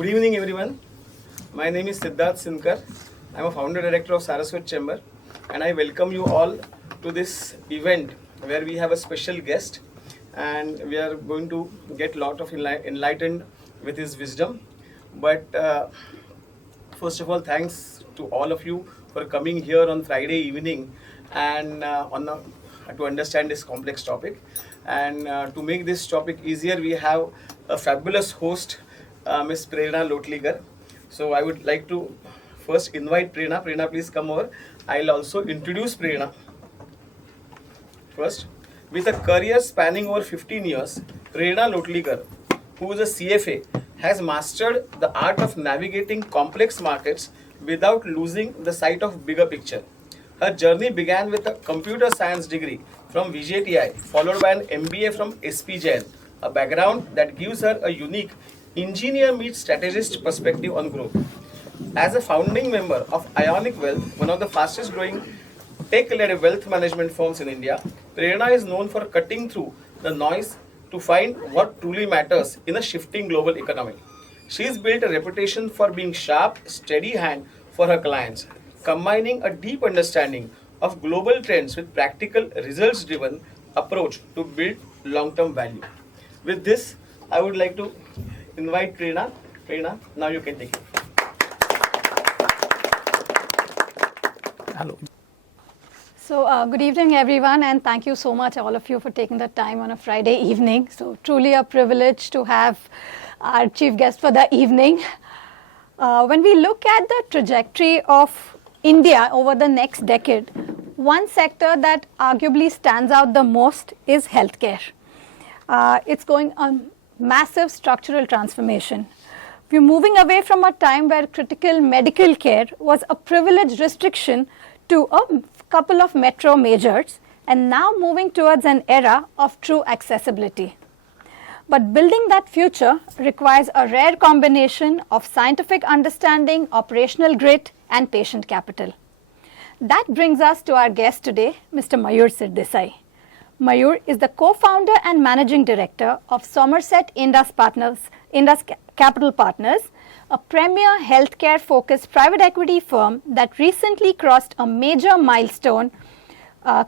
Good evening, everyone. My name is Siddharth Sinkar. I am a founder director of Saraswat Chamber, and I welcome you all to this event where we have a special guest, and we are going to get a lot of enlightened with his wisdom. But first of all, thanks to all of you for coming here on Friday evening and to understand this complex topic. And to make this topic easier, we have a fabulous host, Miss Prerna Lotlikar. So I would like to first invite Prerna. Prerna, please come over. I'll also introduce Prerna. First, with a career spanning over 15 years, Prerna Lotlikar, who is a CFA, has mastered the art of navigating complex markets without losing the sight of bigger picture. Her journey began with a computer science degree from VJTI, followed by an MBA from SP Jain, a background that gives her a unique engineer meets strategist perspective on growth. As a founding member of Ionic Wealth, one of the fastest growing tech-led wealth management firms in India, Prerna is known for cutting through the noise to find what truly matters in a shifting global economy. She's built a reputation for being sharp, steady hand for her clients, combining a deep understanding of global trends with practical, results-driven approach to build long-term value. With this, I would like to invite Prerna. Prerna, now you can take it. Hello. So good evening everyone, and thank you so much all of you for taking the time on a Friday evening. So truly a privilege to have our chief guest for the evening. When we look at the trajectory of India over the next decade, one sector that arguably stands out the most is healthcare. It's going on massive structural transformation. We're moving away from a time where critical medical care was a privileged restriction to a couple of metro majors, and now moving towards an era of true accessibility. But building that future requires a rare combination of scientific understanding, operational grit, and patient capital. That brings us to our guest today, Mr. Mayur Sirdesai. Mayur is the co-founder and managing director of Somerset Indus Capital Partners, a premier healthcare-focused private equity firm that recently crossed a major milestone,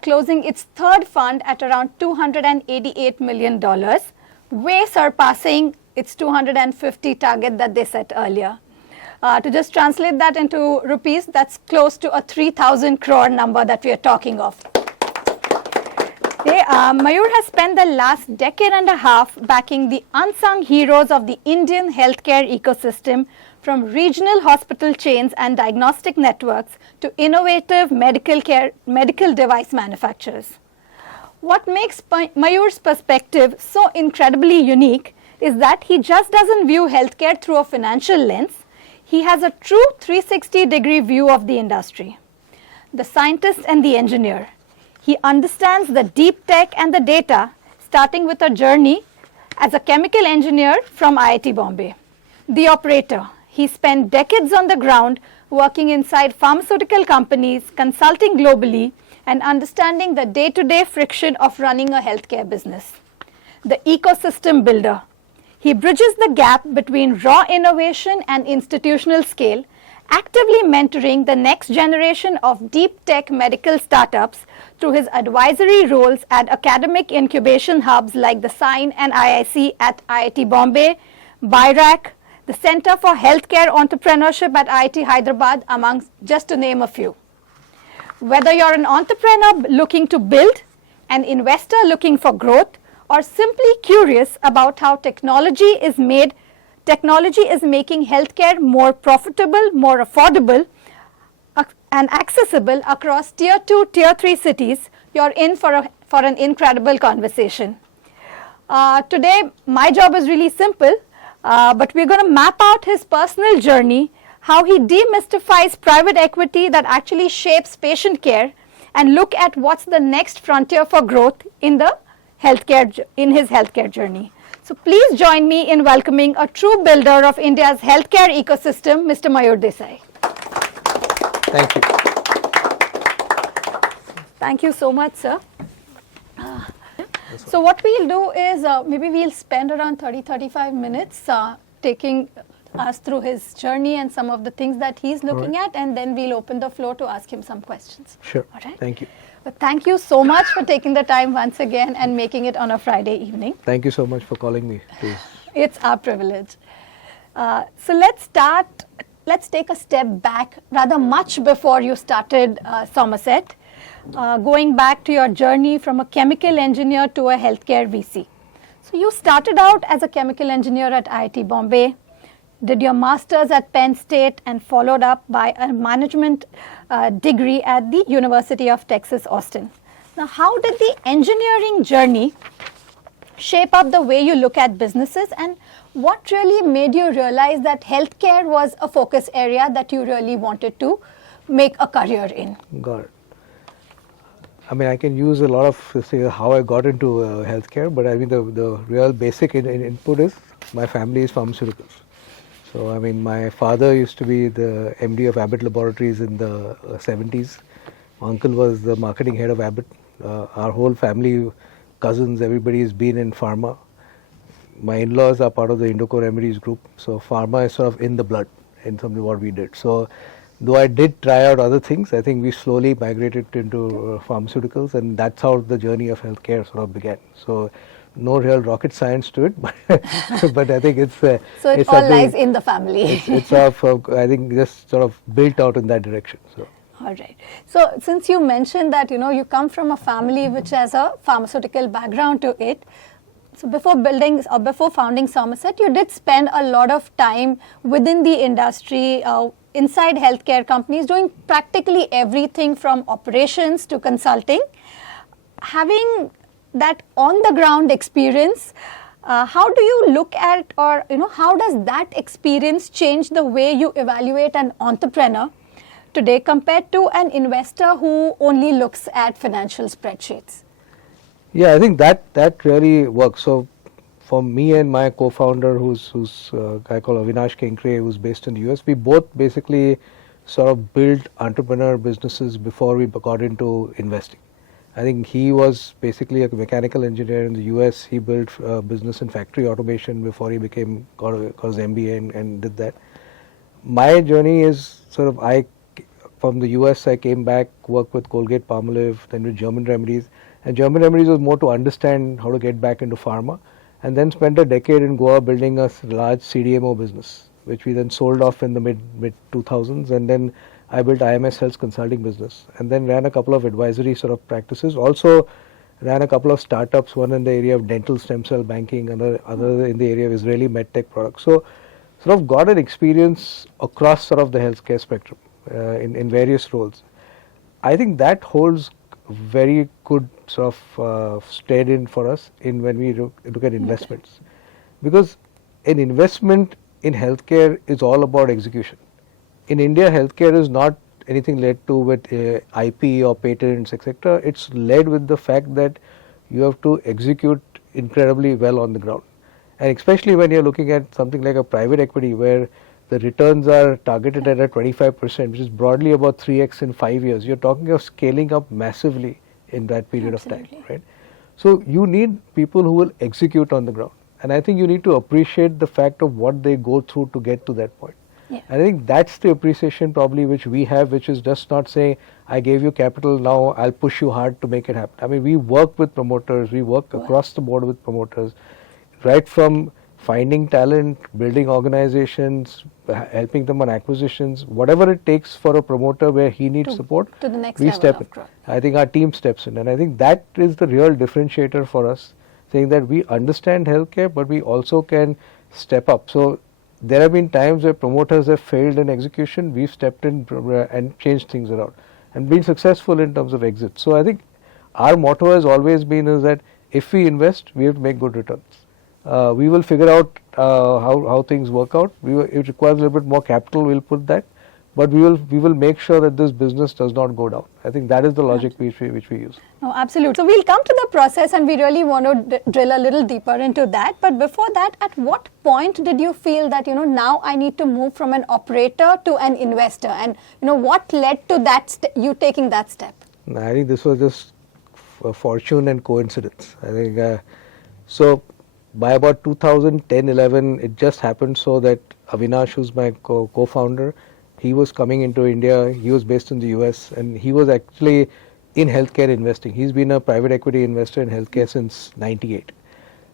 closing its third fund at around $288 million, way surpassing its 250 target that they set earlier. To just translate that into rupees, that's close to a 3,000 crore number that we are talking of. Mayur has spent the last decade and a half backing the unsung heroes of the Indian healthcare ecosystem, from regional hospital chains and diagnostic networks to innovative medical device manufacturers. What makes Mayur's perspective so incredibly unique is that he just doesn't view healthcare through a financial lens. He has a true 360-degree view of the industry. The scientist and the engineer. He understands the deep tech and the data, starting with a journey as a chemical engineer from IIT Bombay. The operator. He spent decades on the ground working inside pharmaceutical companies, consulting globally, and understanding the day-to-day friction of running a healthcare business. The ecosystem builder. He bridges the gap between raw innovation and institutional scale, actively mentoring the next generation of deep tech medical startups through his advisory roles at academic incubation hubs like the SIGN and IIC at IIT Bombay, BIRAC, the Center for Healthcare Entrepreneurship at IIT Hyderabad, amongst just to name a few. Whether you're an entrepreneur looking to build, an investor looking for growth, or simply curious about how technology is making healthcare more profitable, more affordable, and accessible across tier 2, tier 3 cities, you're in for an incredible conversation. Today, my job is really simple, but we're going to map out his personal journey, how he demystifies private equity that actually shapes patient care, and look at what's the next frontier for growth in his healthcare journey. So please join me in welcoming a true builder of India's healthcare ecosystem, Mr. Mayur Sirdesai. Thank you. Thank you so much, sir. So what we'll do is maybe we'll spend around 30-35 minutes taking us through his journey and some of the things that he's looking at, and then we'll open the floor to ask him some questions. Sure. All right? Thank you. But thank you so much for taking the time once again and making it on a Friday evening. Thank you so much for calling me. Please. It's our privilege. So let's start. Let's take a step back, rather much before you started Somerset, going back to your journey from a chemical engineer to a healthcare VC. So you started out as a chemical engineer at IIT Bombay, did your master's at Penn State, and followed up by a management degree at the University of Texas, Austin. Now, how did the engineering journey shape up the way you look at businesses, and what really made you realize that healthcare was a focus area that you really wanted to make a career in? Got it. I mean, I can use a lot of say how I got into healthcare, but I mean the real basic input is my family is pharmaceuticals. So I mean, my father used to be the MD of Abbott Laboratories in the 70s. My uncle was the marketing head of Abbott. Our whole family, cousins, everybody has been in pharma. My in-laws are part of the Indoco Remedies group, so pharma is sort of in the blood in something what we did. So though I did try out other things, I think we slowly migrated into pharmaceuticals, and that's how the journey of healthcare sort of began. So no real rocket science to it, but I think it's so it all lies in the family. It's sort of, I think, just sort of built out in that direction. So. All right. So since you mentioned that you come from a family which has a pharmaceutical background to it, so before building or before founding Somerset, you did spend a lot of time within the industry, inside healthcare companies, doing practically everything from operations to consulting. Having that on the ground experience, how do you look at, or how does that experience change the way you evaluate an entrepreneur today compared to an investor who only looks at financial spreadsheets? Yeah, I think that really works. So for me and my co-founder, who's a guy called Avinash Kenkre, who's based in the US, we both basically sort of built entrepreneur businesses before we got into investing. I think he was basically a mechanical engineer in the US. He built a business in factory automation before he got his MBA and did that. My journey is sort of, from the US I came back, worked with Colgate Palmolive, then with German Remedies. And German Remedies was more to understand how to get back into pharma, and then spent a decade in Goa building a large CDMO business, which we then sold off in the mid 2000s, and then I built IMS Health's consulting business, and then ran a couple of advisory sort of practices. Also ran a couple of startups, one in the area of dental stem cell banking, another in the area of Israeli medtech products. So sort of got an experience across sort of the healthcare spectrum in various roles. I think that holds very good sort of stead in for us when we look at investments, because an investment in healthcare is all about execution. In India, healthcare is not anything led to with IP or patents, etc. It's led with the fact that you have to execute incredibly well on the ground, and especially when you're looking at something like a private equity where the returns are targeted at 25%, which is broadly about 3x in 5 years. You're talking of scaling up massively in that period Absolutely. of time, right? So you need people who will execute on the ground, and I think you need to appreciate the fact of what they go through to get to that point. Yeah. And I think that's the appreciation probably which we have, which is just not saying, I gave you capital, now I'll push you hard to make it happen. I mean, we work with promoters, we work across the board with promoters, right from finding talent, building organizations, helping them on acquisitions, whatever it takes for a promoter where he needs support, to the next we level step of in. growth. I think our team steps in, and I think that is the real differentiator for us, saying that we understand healthcare, but we also can step up. So there have been times where promoters have failed in execution, we've stepped in and changed things around and been successful in terms of exit. So I think our motto has always been is that if we invest, we have to make good returns. We will figure out how things work out. It requires a little bit more capital, we'll put that, but we will make sure that this business does not go down. I think that is the logic which we use. No, absolutely. So we'll come to the process, and we really want to drill a little deeper into that. But before that, at what point did you feel that now I need to move from an operator to an investor, and what led to that you taking that step? I think this was just fortune and coincidence. I think so. By about 2010-11, it just happened so that Avinash, who's my co-founder, he was coming into India. He was based in the US, and he was actually in healthcare investing. He's been a private equity investor in healthcare since '98.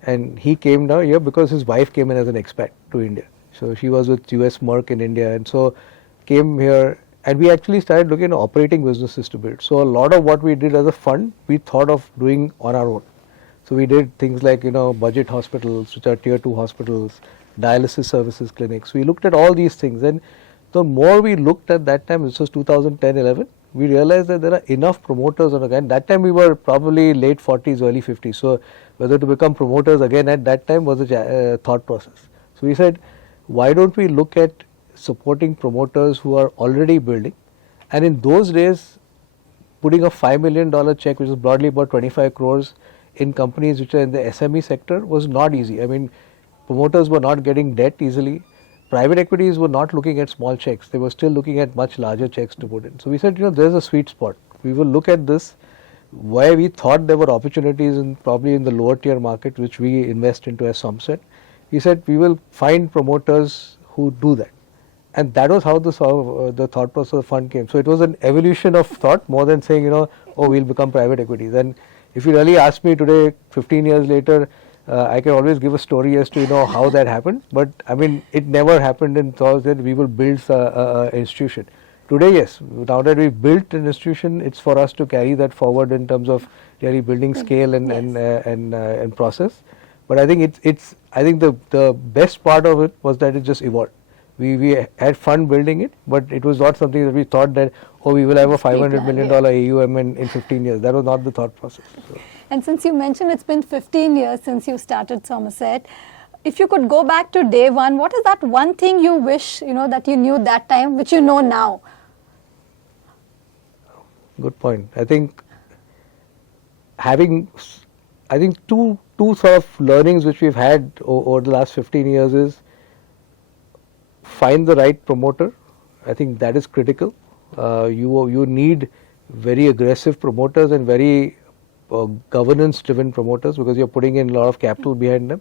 And he came down here because his wife came in as an expat to India. So she was with US Merck in India, and so came here, and we actually started looking at operating businesses to build. So a lot of what we did as a fund, we thought of doing on our own. So we did things like, budget hospitals, which are tier 2 hospitals, dialysis services clinics. We looked at all these things, and the more we looked at that time, this was 2010-11, we realized that there are enough promoters on again. That time we were probably late 40s, early 50s. So whether to become promoters again at that time was a thought process. So we said, why don't we look at supporting promoters who are already building? And in those days, putting a $5 million check, which is broadly about 25 crores in companies which are in the SME sector, was not easy. I mean, promoters were not getting debt easily. Private equities were not looking at small checks. They were still looking at much larger checks to put in. So we said, there's a sweet spot. We will look at this where we thought there were opportunities probably in the lower tier market, which we invest into as Somerset. We said we will find promoters who do that. And that was how the thought process of the fund came. So it was an evolution of thought more than saying, we'll become private equities. And if you really ask me today, 15 years later, I can always give a story as to how that happened, but I mean it never happened in thought that we will build an institution. Today, yes, now that we've built an institution, it's for us to carry that forward in terms of really building scale and process. But I think I think the best part of it was that it just evolved. We had fun building it, but it was not something that we thought that we will have a $500 million AUM in 15 years. That was not the thought process. So. And since you mentioned it's been 15 years since you started Somerset, if you could go back to day one, what is that one thing you wish, that you knew that time, which you know now? Good point. I think two sort of learnings which we've had over the last 15 years is find the right promoter. I think that is critical. You need very aggressive promoters and very governance-driven promoters because you're putting in a lot of capital behind them.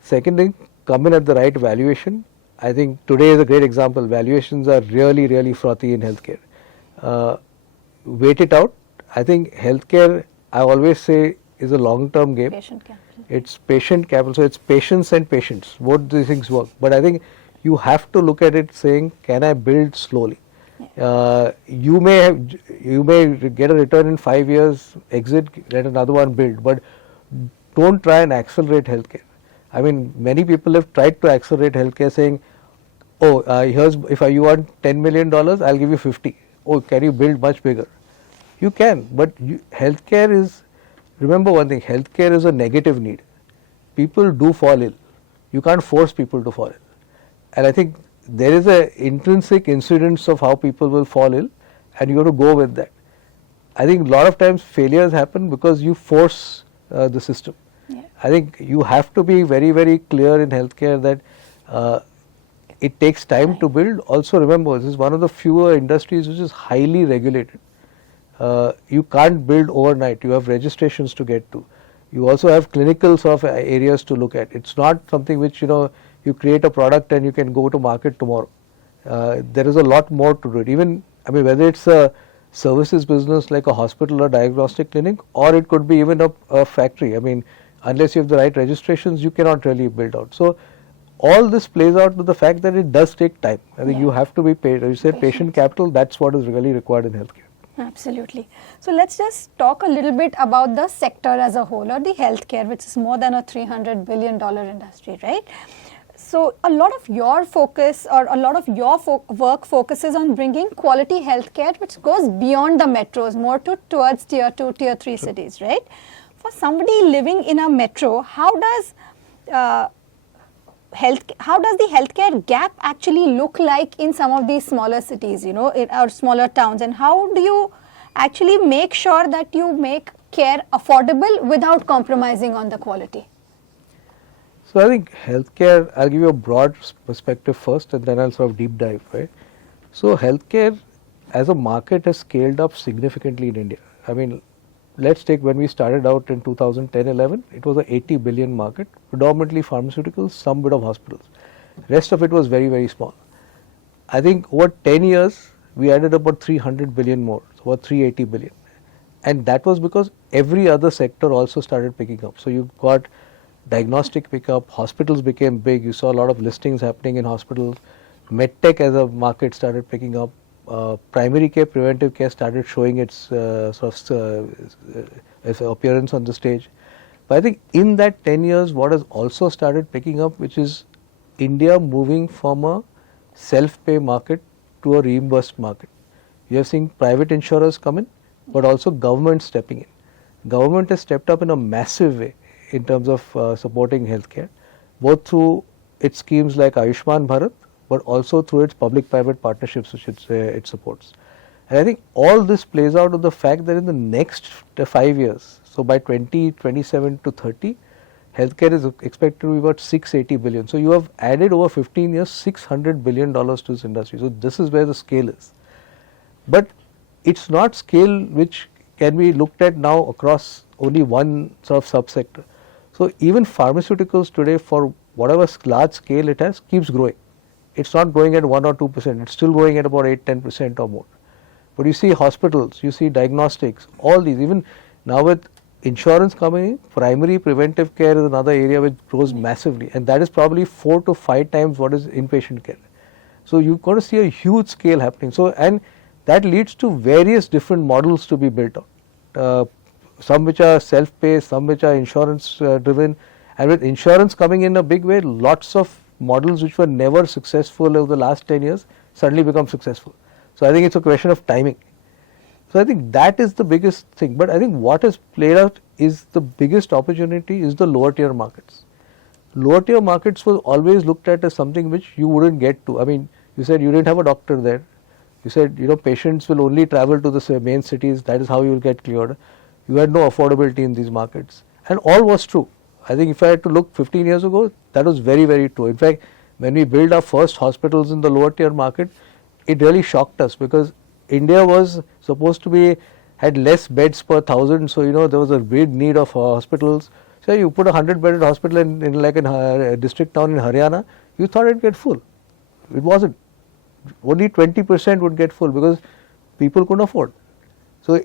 Second thing, come in at the right valuation. I think today is a great example. Valuations are really, really frothy in healthcare. Wait it out. I think healthcare, I always say, is a long-term game. Patient capital. It's patient capital. So it's patience and patience. Both these things work. But I think you have to look at it saying, can I build slowly? You may get a return in 5 years, exit, let another one build, but don't try and accelerate healthcare. I mean, many people have tried to accelerate healthcare saying, here's if you want $10 million, I'll give you 50. Can you build much bigger? You can, but healthcare is, remember one thing, healthcare is a negative need. People do fall ill. You can't force people to fall ill. And I think there is an intrinsic incidence of how people will fall ill, and you have to go with that. I think a lot of times failures happen because you force the system. Yeah. I think you have to be very, very clear in healthcare that it takes time to build. Also remember, this is one of the fewer industries which is highly regulated. You can't build overnight. You have registrations to get to. You also have clinical sort of areas to look at. It's not something which, you create a product and you can go to market tomorrow. There is a lot more to do it. Even, whether it's a services business like a hospital or diagnostic clinic, or it could be even a factory. Unless you have the right registrations, you cannot really build out. So all this plays out to the fact that it does take time. I think you have to be paid. You said patient capital, that's what is really required in healthcare. Absolutely. So let's just talk a little bit about the sector as a whole, or the healthcare, which is more than a $300 billion industry, right? So a lot of your focus or a lot of your work focuses on bringing quality healthcare which goes beyond the metros, more towards tier 2, tier 3 cities, right? For somebody living in a metro, how does the healthcare gap actually look like in some of these smaller cities, or smaller towns, and how do you actually make sure that you make care affordable without compromising on the quality? So I think healthcare, I'll give you a broad perspective first and then I'll sort of deep dive, right? So healthcare as a market has scaled up significantly in India. Let's take when we started out in 2010-11, it was an 80 billion market, predominantly pharmaceuticals, some bit of hospitals. Rest of it was very, very small. I think over 10 years, we added about 300 billion more, so about 380 billion. And that was because every other sector also started picking up. So you got diagnostic pickup, hospitals became big, you saw a lot of listings happening in hospitals, medtech as a market started picking up, primary care, preventive care started showing its appearance on the stage. But I think in that 10 years, what has also started picking up, which is India moving from a self-pay market to a reimbursed market. You have seen private insurers come in, but also government stepping in. Government has stepped up in a massive way in terms of supporting healthcare, both through its schemes like Ayushman Bharat, but also through its public-private partnerships which it supports. And I think all this plays out of the fact that in the next 5 years, so by 2027 to 30, healthcare is expected to be about 680 billion. So you have added over 15 years $600 billion to this industry. So this is where the scale is. But it's not scale which can be looked at now across only one sort of subsector. So even pharmaceuticals today, for whatever large scale it has, keeps growing. It's not growing at 1 or 2%, it's still growing at about 8-10% or more. But you see hospitals, you see diagnostics, all these, even now with insurance coming in, primary preventive care is another area which grows massively, and that is probably 4 to 5 times what is inpatient care. So you've got to see a huge scale happening. So, and that leads to various different models to be built on. Some which are self-pay, some which are insurance driven, and with insurance coming in a big way, lots of models which were never successful over the last 10 years suddenly become successful. So I think it's a question of timing. So I think that is the biggest thing. But I think what has played out is the biggest opportunity is the lower tier markets. Lower tier markets were always looked at as something which you wouldn't get to. I mean, you said you didn't have a doctor there. You said, you know, patients will only travel to the main cities. That is how you will get cleared. You had no affordability in these markets. And all was true. I think if I had to look 15 years ago, that was very, very true. In fact, when we built our first hospitals in the lower tier market, it really shocked us because India was supposed to be, had less beds per thousand. So, you know, there was a big need of hospitals. So you put a 100-bedded hospital in like a district town in Haryana, you thought it would get full. It wasn't. Only 20% would get full because people couldn't afford. So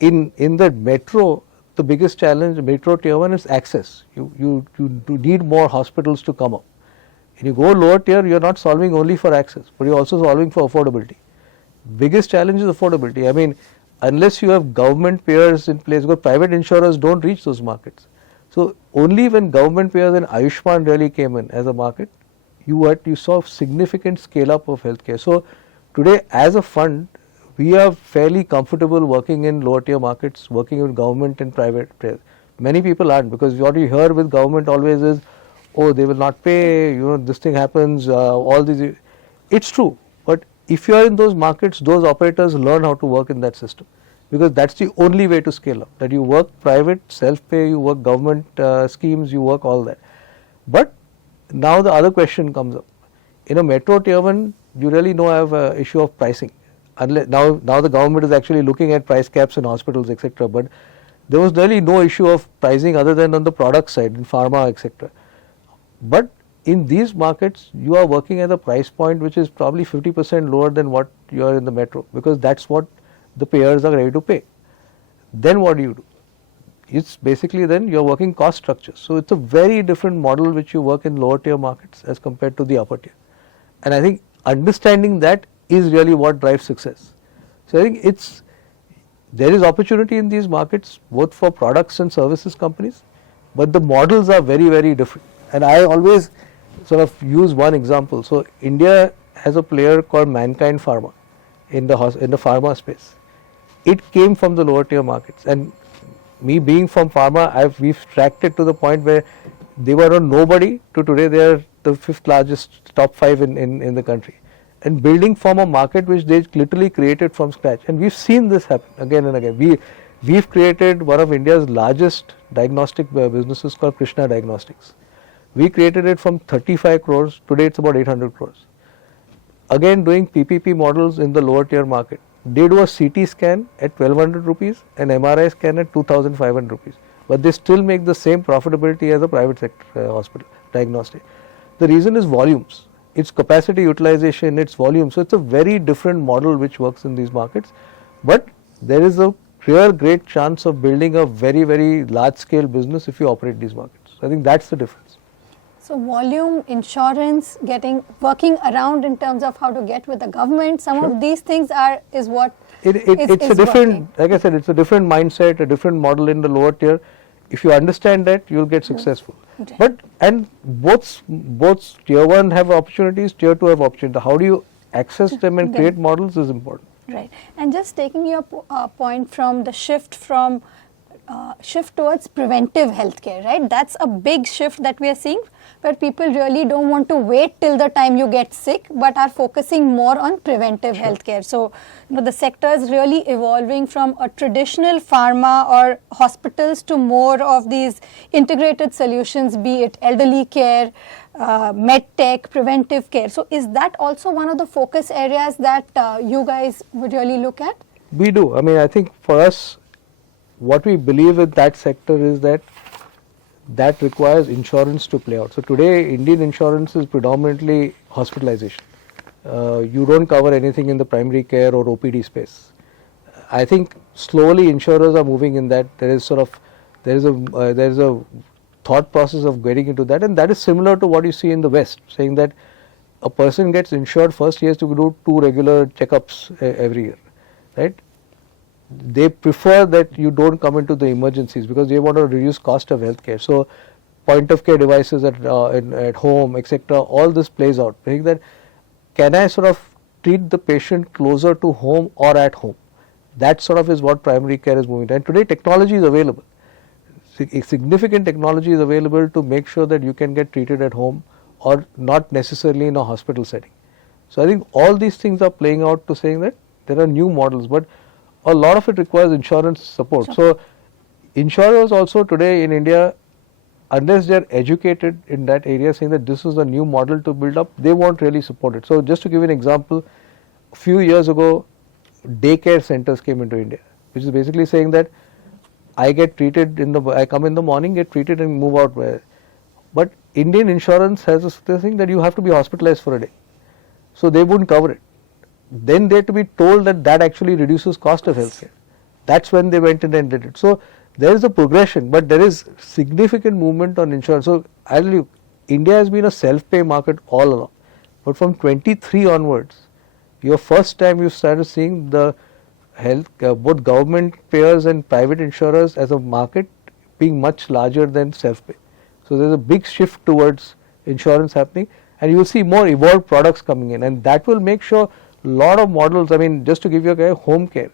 in the metro, the biggest challenge, metro tier 1 is access. You need more hospitals to come up. When you go lower tier, you are not solving only for access, but you are also solving for affordability. Biggest challenge is affordability. I mean, unless you have government payers in place, because private insurers don't reach those markets. So only when government payers and Ayushman really came in as a market, you saw significant scale up of healthcare. So today as a fund, we are fairly comfortable working in lower tier markets, working with government and private players. Many people aren't, because what you hear with government always is, oh, they will not pay, you know, this thing happens, all these. It's true, but if you are in those markets, those operators learn how to work in that system, because that's the only way to scale up, that you work private, self-pay, you work government schemes, you work all that. But now the other question comes up. In a metro tier 1, you really don't have an issue of pricing. Unless, now the government is actually looking at price caps in hospitals, etc. But there was really no issue of pricing other than on the product side, in pharma, etc. But in these markets, you are working at a price point which is probably 50% lower than what you are in the metro, because that's what the payers are ready to pay. Then what do? It's basically then you're working cost structures. So it's a very different model which you work in lower tier markets as compared to the upper tier. And I think understanding that is really what drives success. So I think there is opportunity in these markets both for products and services companies, but the models are very, very different. And I always sort of use one example. So India has a player called Mankind Pharma in the pharma space. It came from the lower tier markets, and me being from pharma, we've tracked it to the point where they were on nobody to today they are the 5th largest, top 5 in the country, and building from a market which they literally created from scratch. And we've seen this happen again and again. We've created one of India's largest diagnostic businesses called Krishna Diagnostics. We created it from 35 crores, today it's about 800 crores. Again, doing PPP models in the lower tier market. They do a CT scan at 1200 rupees, an MRI scan at 2500 rupees, but they still make the same profitability as a private sector hospital diagnostic. The reason is volumes. It's capacity utilization, it's volume. So it's a very different model which works in these markets. But there is a real great chance of building a very, very large scale business if you operate these markets. So I think that's the difference. So volume, insurance, working around in terms of how to get with the government, some of these things is what it's a different, like I said, it's a different mindset, a different model in the lower tier. If you understand that, you'll get successful. Okay. But and both tier 1 have opportunities, tier 2 have opportunities. How do you access them and create models is important. Right. And just taking your point from the shift towards preventive healthcare, right? That's a big shift that we are seeing, where people really don't want to wait till the time you get sick, but are focusing more on preventive healthcare. So, the sector is really evolving from a traditional pharma or hospitals to more of these integrated solutions, be it elderly care, med tech, preventive care. So, is that also one of the focus areas that you guys would really look at? We do. I mean, I think for us, what we believe in that sector is that requires insurance to play out. So today, Indian insurance is predominantly hospitalization. You don't cover anything in the primary care or OPD space. I think slowly insurers are moving in that. There is a thought process of getting into that, and that is similar to what you see in the West, saying that a person gets insured first, he has to do 2 regular checkups every year, right? They prefer that you don't come into the emergencies because they want to reduce cost of healthcare. So, point of care devices at home, etc. All this plays out. Saying that, can I sort of treat the patient closer to home or at home? That sort of is what primary care is moving to. And today, technology is available. Significant technology is available to make sure that you can get treated at home or not necessarily in a hospital setting. So, I think all these things are playing out to saying that there are new models, but a lot of it requires insurance support. Sure. So, insurers also today in India, unless they are educated in that area saying that this is a new model to build up, they won't really support it. So, just to give you an example, a few years ago, daycare centers came into India, which is basically saying that I get treated I come in the morning, get treated and move out. But Indian insurance has this thing that you have to be hospitalized for a day. So, they wouldn't cover it. Then they had to be told that actually reduces cost of healthcare. That's when they went in and did it. So there is a progression, but there is significant movement on insurance. So I'll tell you, India has been a self-pay market all along, but from 23 onwards, your first time you started seeing the health, both government payers and private insurers as a market being much larger than self-pay. So there's a big shift towards insurance happening, and you will see more evolved products coming in, and that will make sure lot of models. I mean, just to give you a home care.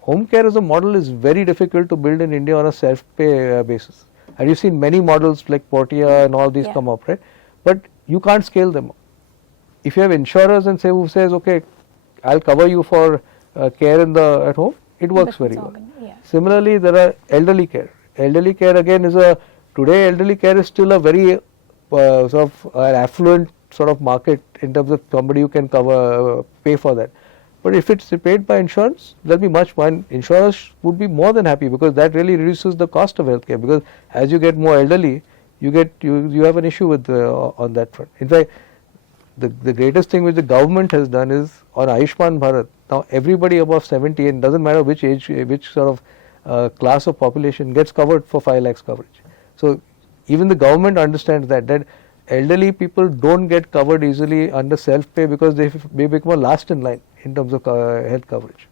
Home care as a model is very difficult to build in India on a self-pay basis. And you've seen many models like Portia and all these come up, right? But you can't scale them up. If you have insurers and who says, okay, I'll cover you for care at home, it works very well. Similarly, there are elderly care. Elderly care again today elderly care is still a very sort of affluent sort of market in terms of somebody who can pay for that. But if it's paid by insurance, there'll be much fun. Insurers would be more than happy because that really reduces the cost of healthcare. Because as you get more elderly, you have an issue with on that front. In fact, the greatest thing which the government has done is on Ayushman Bharat. Now everybody above 70, and doesn't matter which age, which sort of class of population gets covered for 5 lakhs coverage. So even the government understands that elderly people don't get covered easily under self-pay because they become a last in line in terms of health coverage.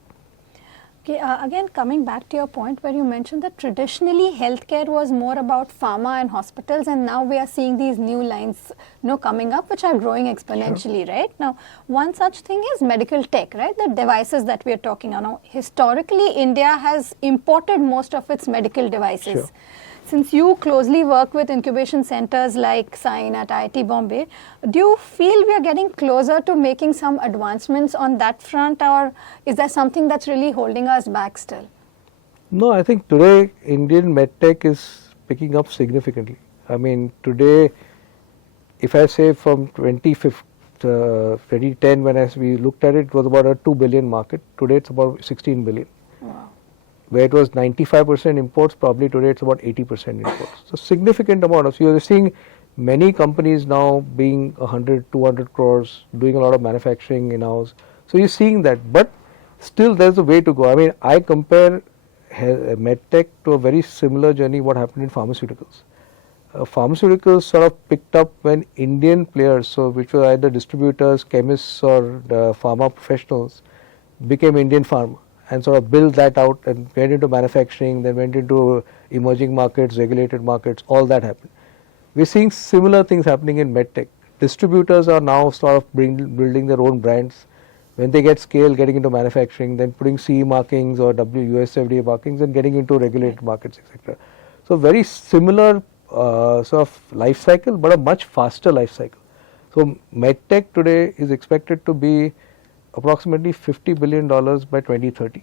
Okay, again coming back to your point where you mentioned that traditionally healthcare was more about pharma and hospitals, and now we are seeing these new lines coming up which are growing exponentially, right? Now, one such thing is medical tech, right? The devices that we are talking about. Now, historically India has imported most of its medical devices. Sure. Since you closely work with incubation centers like Sign at IIT Bombay, do you feel we are getting closer to making some advancements on that front, or is there something that's really holding us back still? No, I think today Indian medtech is picking up significantly. I mean, today, if I say from 2010 when we looked at it, it was about a 2 billion market. Today it's about 16 billion. Wow. Where it was 95% imports, probably today it's about 80% imports. So significant amount of, so you're seeing Many companies now being 100, 200 crores, doing a lot of manufacturing in-house. So you're seeing that, but still there's a way to go. I mean, I compare medtech to a very similar journey what happened in pharmaceuticals. Pharmaceuticals sort of picked up when Indian players, so which were either distributors, chemists or pharma professionals, became Indian pharma and sort of built that out and went into manufacturing, then went into emerging markets, regulated markets, all that happened. We're seeing similar things happening in medtech. Distributors are now sort of building their own brands. When they get scale, getting into manufacturing, then putting CE markings or US FDA markings and getting into regulated markets, etc. So very similar sort of life cycle, but a much faster life cycle. So medtech today is expected to be approximately $50 billion by 2030.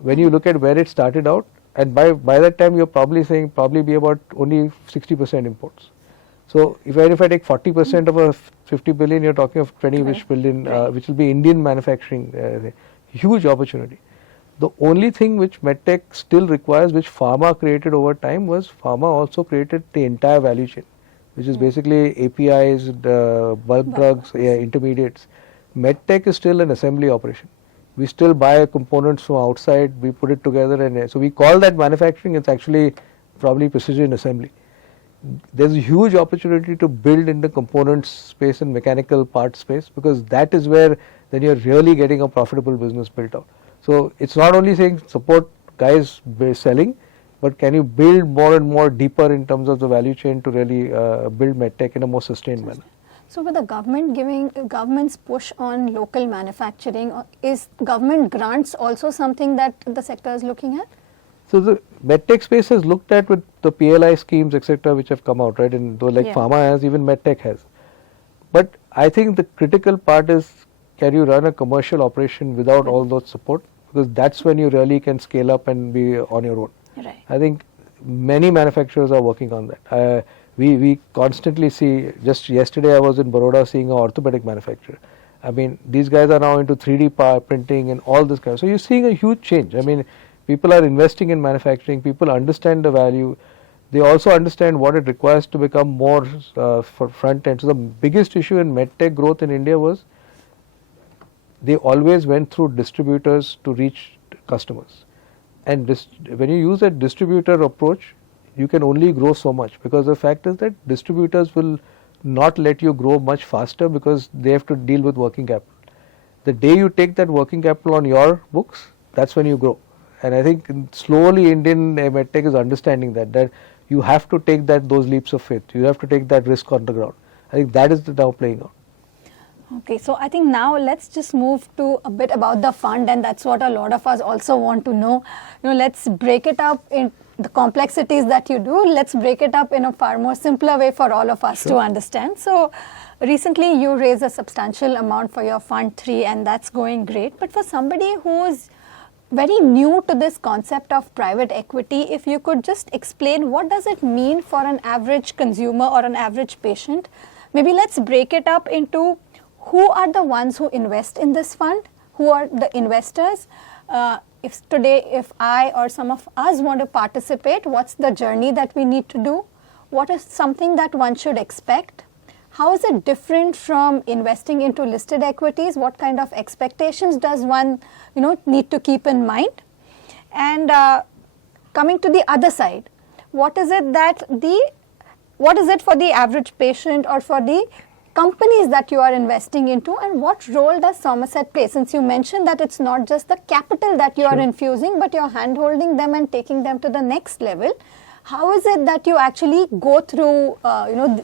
When you look at where it started out, and by that time you're probably saying probably be about only 60% imports. So if I take 40% of a 50 billion, you're talking of 20-ish billion, which will be Indian manufacturing, huge opportunity. The only thing which medtech still requires, which pharma created over time, was pharma also created the entire value chain, which is basically APIs, bulk drugs, intermediates. Medtech is still an assembly operation. We still buy components from outside, we put it together, and so we call that manufacturing. It's actually probably precision assembly. There's a huge opportunity to build in the components space and mechanical part space, because that is where then you're really getting a profitable business built out. So it's not only saying support guys selling, but can you build more and more deeper in terms of the value chain to really build medtech in a more sustained manner. So with the government giving government's push on local manufacturing, is government grants also something that the sector is looking at? So the medtech space has looked at with the PLI schemes, etc., which have come out, right? And though like pharma has, even medtech has. But I think the critical part is, can you run a commercial operation without all those support? Because that's when you really can scale up and be on your own. Right. I think many manufacturers are working on that. We constantly see, just yesterday I was in Baroda seeing an orthopedic manufacturer. I mean, these guys are now into 3D printing and all this kind of, so you're seeing a huge change. I mean, people are investing in manufacturing, people understand the value, they also understand what it requires to become more for front end. So the biggest issue in medtech growth in India was they always went through distributors to reach customers. And when you use that distributor approach, you can only grow so much, because the fact is that distributors will not let you grow much faster because they have to deal with working capital. The day you take that working capital on your books, that's when you grow. And I think slowly Indian medtech is understanding that you have to take those leaps of faith. You have to take that risk on the ground. I think that is now playing out. Okay, so I think now let's just move to a bit about the fund, and that's what a lot of us also want to know. Let's break it up in the complexities that you do. Let's break it up in a far more simpler way for all of us to understand. So recently you raised a substantial amount for your Fund 3, and that's going great. But for somebody who's very new to this concept of private equity, if you could just explain what does it mean for an average consumer or an average patient. Maybe let's break it up into who are the ones who invest in this fund, who are the investors. If I or some of us want to participate, what's the journey that we need to do? What is something that one should expect? How is it different from investing into listed equities? What kind of expectations does one, need to keep in mind? And coming to the other side, what is it for the average patient or for the companies that you are investing into, and what role does Somerset play? Since you mentioned that it's not just the capital that you are infusing, but you're hand-holding them and taking them to the next level. How is it that you actually go through,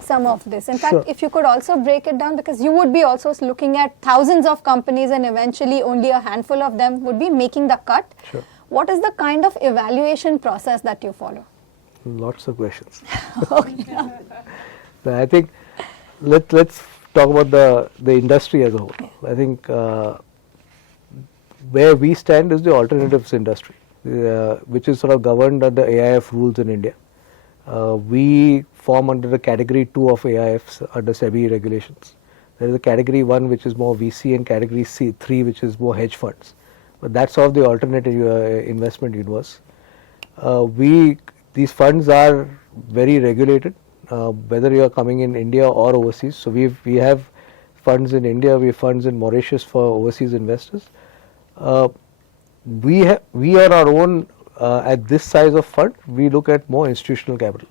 some of this? In fact, if you could also break it down, because you would be also looking at thousands of companies and eventually only a handful of them would be making the cut. What is the kind of evaluation process that you follow? Lots of questions. Okay. I think let's talk about the industry as a whole. I think where we stand is the alternatives industry, which is sort of governed under AIF rules in India. We form under the category 2 of AIFs under SEBI regulations. There is a category 1 which is more VC and category 3 which is more hedge funds. But that's of the alternative investment universe. These funds are very regulated. whether you are coming in India or overseas. So we have funds in India, we have funds in Mauritius for overseas investors. We are our own at this size of fund. We look at more institutional capital.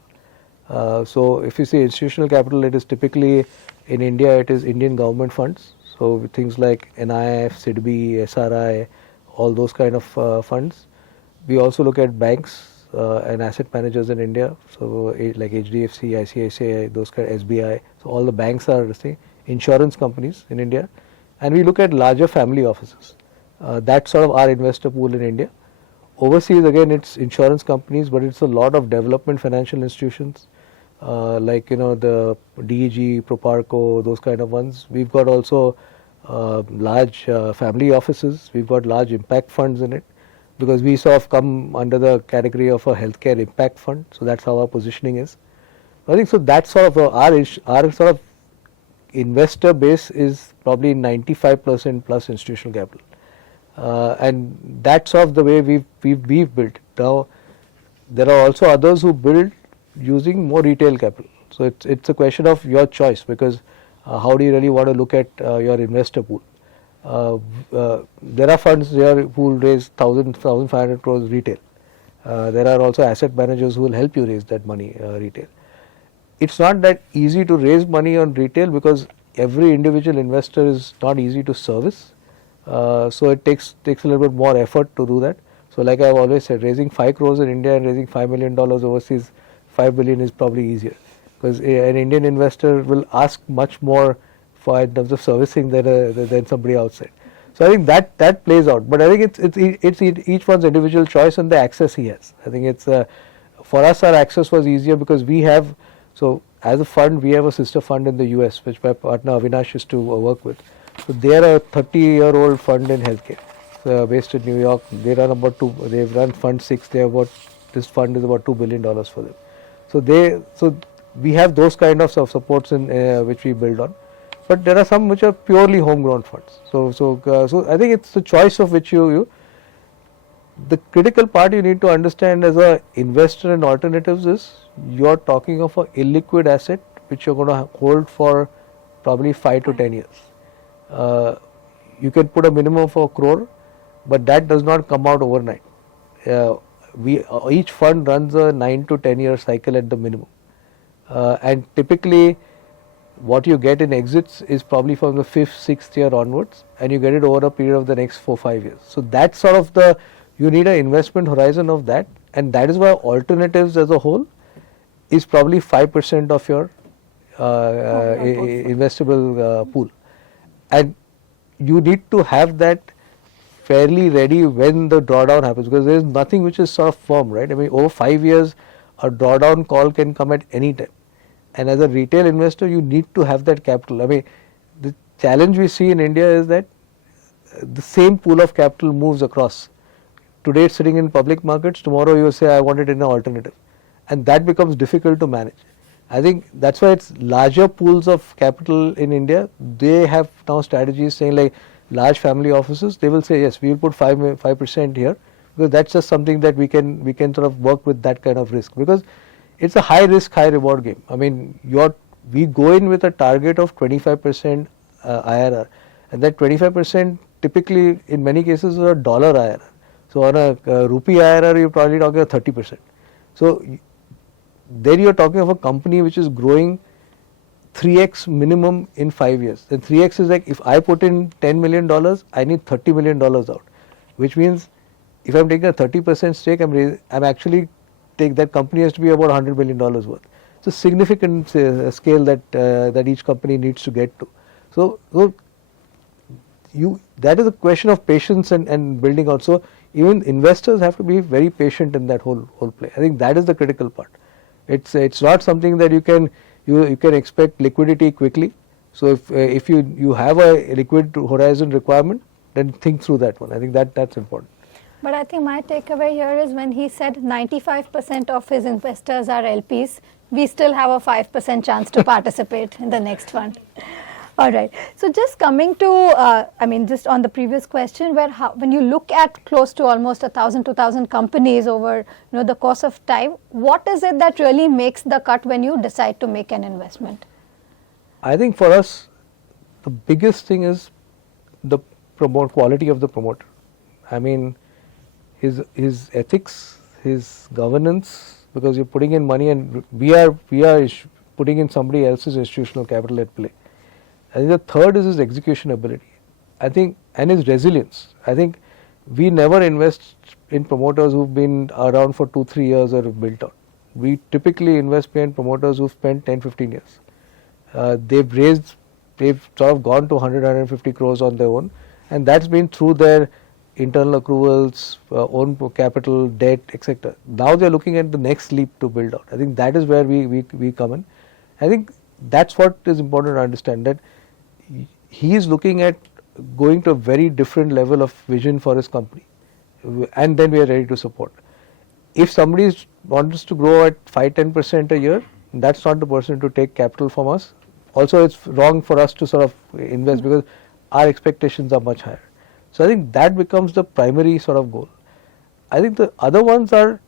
So if you see institutional capital, it is typically in India, it is Indian government funds. So things like NIF, SIDBI, SRI, all those kind of funds. We also look at banks and asset managers in India. So like HDFC, ICICI, those kind of SBI. So all the banks are insurance companies in India. And we look at larger family offices. That's sort of our investor pool in India. Overseas, again, it's insurance companies, but it's a lot of development financial institutions, like the DEG, Proparco, those kind of ones. We've got also large family offices. We've got large impact funds in it, because we sort of come under the category of a healthcare impact fund. So that's how our positioning is. I think so. That's sort of our sort of investor base is probably 95% plus institutional capital. And that's sort of the way we've built. Now, there are also others who build using more retail capital. So it's a question of your choice, because how do you really want to look at your investor pool? There are funds there who will raise 1,500 crores retail. There are also asset managers who will help you raise that money retail. It's not that easy to raise money on retail, because every individual investor is not easy to service. So it takes a little bit more effort to do that. So like I've always said, raising 5 crores in India and raising $5 million overseas, 5 billion is probably easier, because an Indian investor will ask much more for in terms of servicing than somebody outside. So I think that plays out. But I think it's each one's individual choice and the access he has. I think it's for us, our access was easier because we have, so as a fund, we have a sister fund in the US, which my partner Avinash used to work with. So they are a 30-year-old fund in healthcare, based in New York. They run they've run Fund 6. This fund is about $2 billion for them. So we have those kind of supports in which we build on. But there are some which are purely homegrown funds. So I think it's the choice of which the critical part you need to understand as a investor in alternatives is you're talking of an illiquid asset which you're going to hold for probably 5 to 10 years. You can put a minimum of 1 crore, but that does not come out overnight. Each fund runs a 9 to 10 year cycle at the minimum, and typically what you get in exits is probably from the 5th, 6th year onwards, and you get it over a period of the next 4-5 years. So that's sort of you need an investment horizon of that, and that is why alternatives as a whole is probably 5% of your investable pool, and you need to have that fairly ready when the drawdown happens, because there is nothing which is sort of firm, right? I mean, over 5 years, a drawdown call can come at any time, and as a retail investor, you need to have that capital. I mean, the challenge we see in India is that the same pool of capital moves across. Today it's sitting in public markets, tomorrow you say I want it in an alternative, and that becomes difficult to manage. I think that's why it's larger pools of capital in India. They have now strategies saying like large family offices, they will say yes, we will put 5% here, because that's just something that we can sort of work with that kind of risk, because it's a high risk, high reward game. I mean, we go in with a target of 25% IRR, and that 25% typically in many cases is a dollar IRR. So on a rupee IRR, you're probably talking about 30%. So then you're talking of a company which is growing 3x minimum in 5 years. Then 3x is like, if I put in $10 million, I need $30 million out, which means if I'm taking a 30% stake, I'm actually that company has to be about $100 million worth. It's a significant scale that each company needs to get to. So that is a question of patience and building out. So even investors have to be very patient in that whole play. I think that is the critical part. It's not something that you can expect liquidity quickly. So if you have a liquid horizon requirement, then think through that one. I think that's important. But I think my takeaway here is when he said 95% of his investors are LPs, we still have a 5% chance to participate in the next fund. All right. So just coming to, just on the previous question, when you look at close to almost 1,000, 2,000 companies over the course of time, what is it that really makes the cut when you decide to make an investment? I think for us, the biggest thing is the quality of the promoter. I mean, his ethics, his governance, because you're putting in money and we are putting in somebody else's institutional capital at play. I think the third is his execution ability. I think, and his resilience. I think we never invest in promoters who've been around for 2-3 years or have built out. We typically invest behind promoters who've spent 10-15 years. They've sort of gone to 100-150 crores on their own, and that's been through their internal accruals, own capital, debt, etc. Now they're looking at the next leap to build out. I think that is where we come in. I think that's what is important to understand, that he is looking at going to a very different level of vision for his company, and then we are ready to support. If somebody wants to grow at 5-10% a year, that's not the person to take capital from us. Also, it's wrong for us to sort of invest because our expectations are much higher. So I think that becomes the primary sort of goal. I think the other ones are,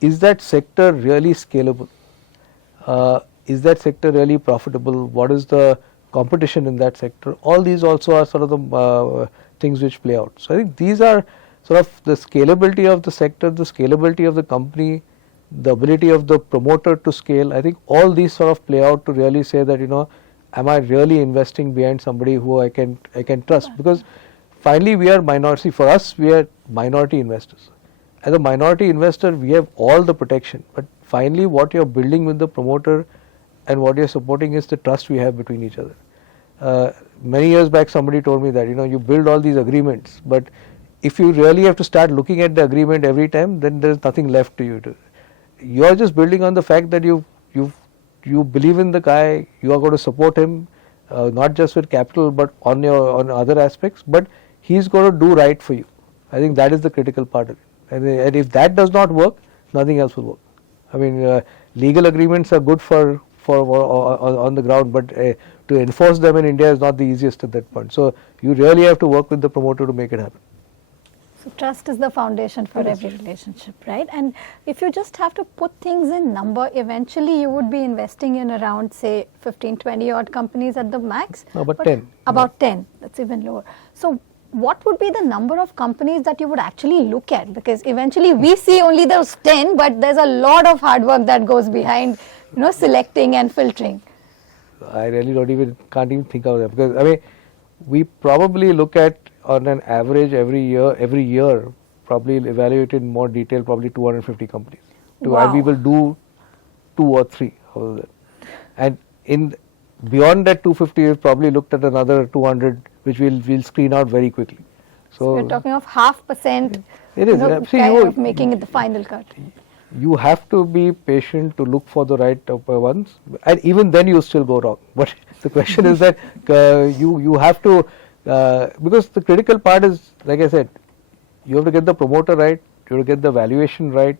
is that sector really scalable? Is that sector really profitable? What is the competition in that sector? All these also are sort of the things which play out. So I think these are sort of the scalability of the sector, the scalability of the company, the ability of the promoter to scale. I think all these sort of play out to really say that, am I really investing behind somebody who I can trust? Because finally we are minority. For us, we are minority investors. As a minority investor, we have all the protection. But finally, what you're building with the promoter and what you're supporting is the trust we have between each other. Many years back, somebody told me that, you build all these agreements, but if you really have to start looking at the agreement every time, then there's nothing left to you to. You're just building on the fact that you believe in the guy, you are going to support him, not just with capital, but on other aspects. But he's going to do right for you. I think that is the critical part of it. And if that does not work, nothing else will work. I mean, legal agreements are good for on the ground, but to enforce them in India is not the easiest at that point. So you really have to work with the promoter to make it happen. So trust is the foundation for every relationship, right? And if you just have to put things in number, eventually you would be investing in around, say, 15-20 odd companies at the max. No, but 10. About 10, that's even lower. So what would be the number of companies that you would actually look at? Because eventually we see only those 10, but there's a lot of hard work that goes behind, selecting and filtering. I really can't even think of that, because I mean, we probably look at, on an average, every year probably evaluate in more detail probably 250 companies. Wow. And we will do 2 or 3 of that. And beyond that 250, we've probably looked at another 200, which we'll screen out very quickly. So we're talking of 0.5%. It is. Of making it the final cut. You have to be patient to look for the right ones, and even then you still go wrong. But the question is that you have to, because the critical part is, like I said, you have to get the promoter right, you have to get the valuation right,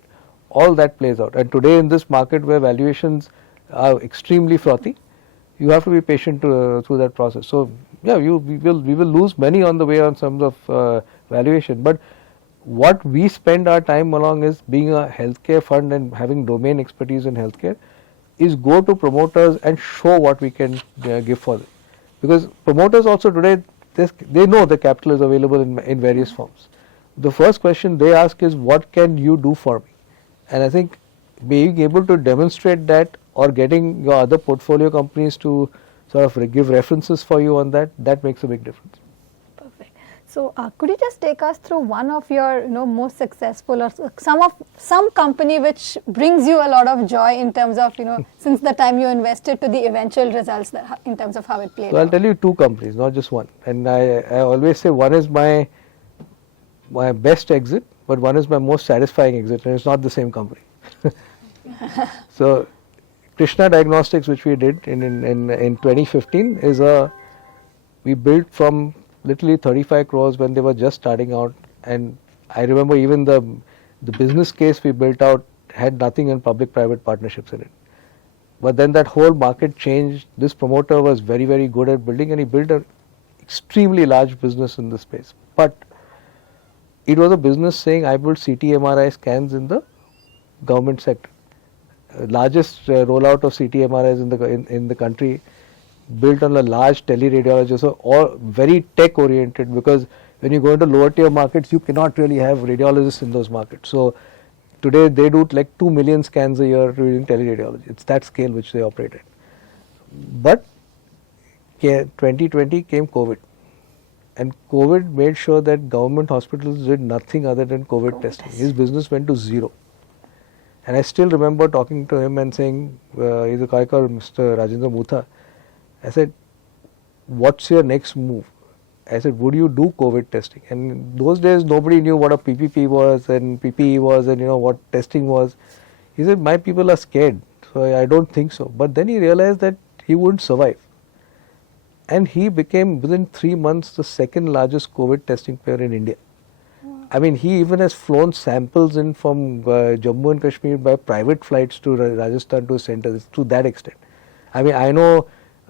all that plays out. And today in this market where valuations are extremely frothy, you have to be patient through that process. So yeah, we will lose money on the way on some of valuation, but what we spend our time along is, being a healthcare fund and having domain expertise in healthcare, is go to promoters and show what we can give for them. Because promoters also today, they know the capital is available in various forms. The first question they ask is, what can you do for me? And I think being able to demonstrate that, or getting your other portfolio companies to sort of give references for you on that, that makes a big difference. So could you just take us through one of your most successful, or some company which brings you a lot of joy in terms of since the time you invested to the eventual results, in terms of how it played out? So I'll tell you 2 companies, not just one. And I always say one is my best exit, but one is my most satisfying exit, and it's not the same company. So Krishna Diagnostics, which we did in 2015, is we built from literally 35 crores when they were just starting out, and I remember even the business case we built out had nothing in public-private partnerships in it. But then that whole market changed. This promoter was very, very good at building, and he built an extremely large business in this space. But it was a business saying, I built CT MRI scans in the government sector. Largest rollout of CT MRIs in the country, built on a large teleradiology, so all very tech oriented, because when you go into lower tier markets, you cannot really have radiologists in those markets. So today they do like 2 million scans a year using teleradiology. It's that scale which they operate at. But 2020 came COVID, and COVID made sure that government hospitals did nothing other than COVID testing. His business went to zero. And I still remember talking to him and saying, he's a guy called Mr. Rajendra Mutha. I said, what's your next move? I said, would you do COVID testing? And in those days, nobody knew what a PPP was and PPE was and what testing was. He said, my people are scared, so I don't think so. But then he realized that he wouldn't survive. And he became, within 3 months, the second largest COVID testing player in India. I mean, he even has flown samples in from Jammu and Kashmir by private flights to Rajasthan to centers to that extent. I mean, I know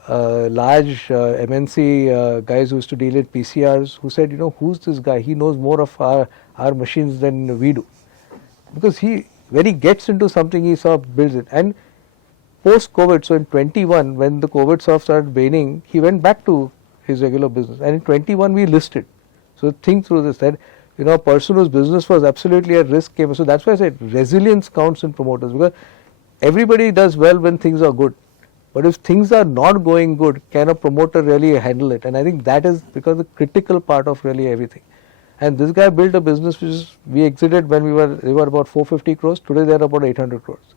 large MNC guys who used to deal with PCRs who said, who's this guy? He knows more of our machines than we do. Because when he gets into something, he sort of builds it. And post-COVID, so in 21, when the COVID sort of started waning, he went back to his regular business. And in 21, we listed. So think through this, that a person whose business was absolutely at risk came. So that's why I said resilience counts in promoters, because everybody does well when things are good. But if things are not going good, can a promoter really handle it? And I think that is because the critical part of really everything. And this guy built a business which we exited when they were about 450 crores. Today they are about 800 crores.